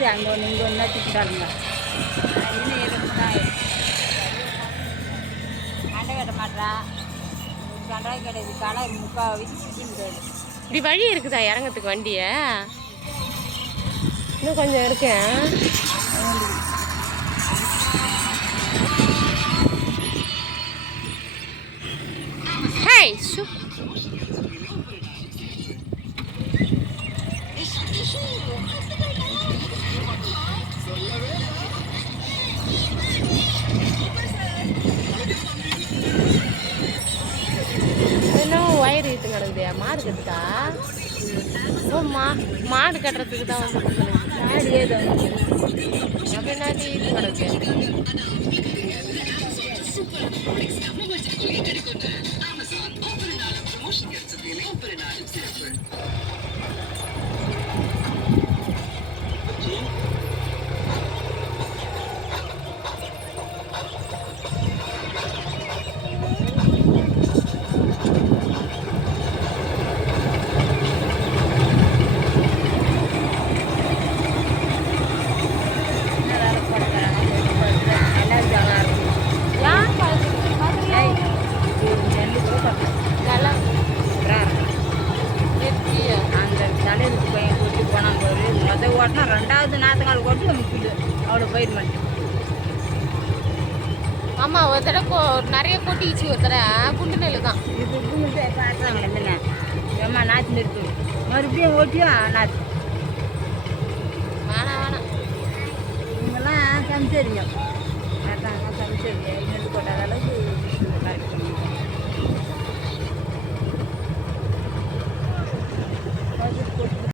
வச்சு அங்கே ஒன்று இங்கே ஒன்றா திட்டாளுங்க. இன்னும் எதுவும் அண்டை கட்ட மாட்டா. கண்டாய் கிடையாது. கடை 3/4 வச்சு சுற்றின்னு. இப்படி வழி இருக்குதா இறங்கத்துக்கு வண்டியை? இன்னும் கொஞ்சம் இருக்கேன். ஹேய் சு ஒயர் இட்டு கிடக்குதே மாடு கட்டுக்கா? ஓ மாடு கட்டுறதுக்கு தான் வந்து மாடு ஏதோ அப்படின்னா இது கிடக்கு. ஓட்டினா 2வது நாற்றுக்கால் கொட்டு முக்கில் அவ்வளோ பயிர் பண்ணி. ஆமாம் ஒரு தடவை நிறைய கொட்டிச்சு. ஒரு தடவை குண்டு நெல் தான் இது. குண்டு பார்த்தாங்களே இல்லைங்க ஏம்மா நாற்று நிறுத்து மறுபடியும் ஓட்டியும் நாற்று வேணாம். இவங்கெல்லாம் கமிச்சரிங்க கமிச்சரிங்க நெல் கொட்டாத அளவுக்கு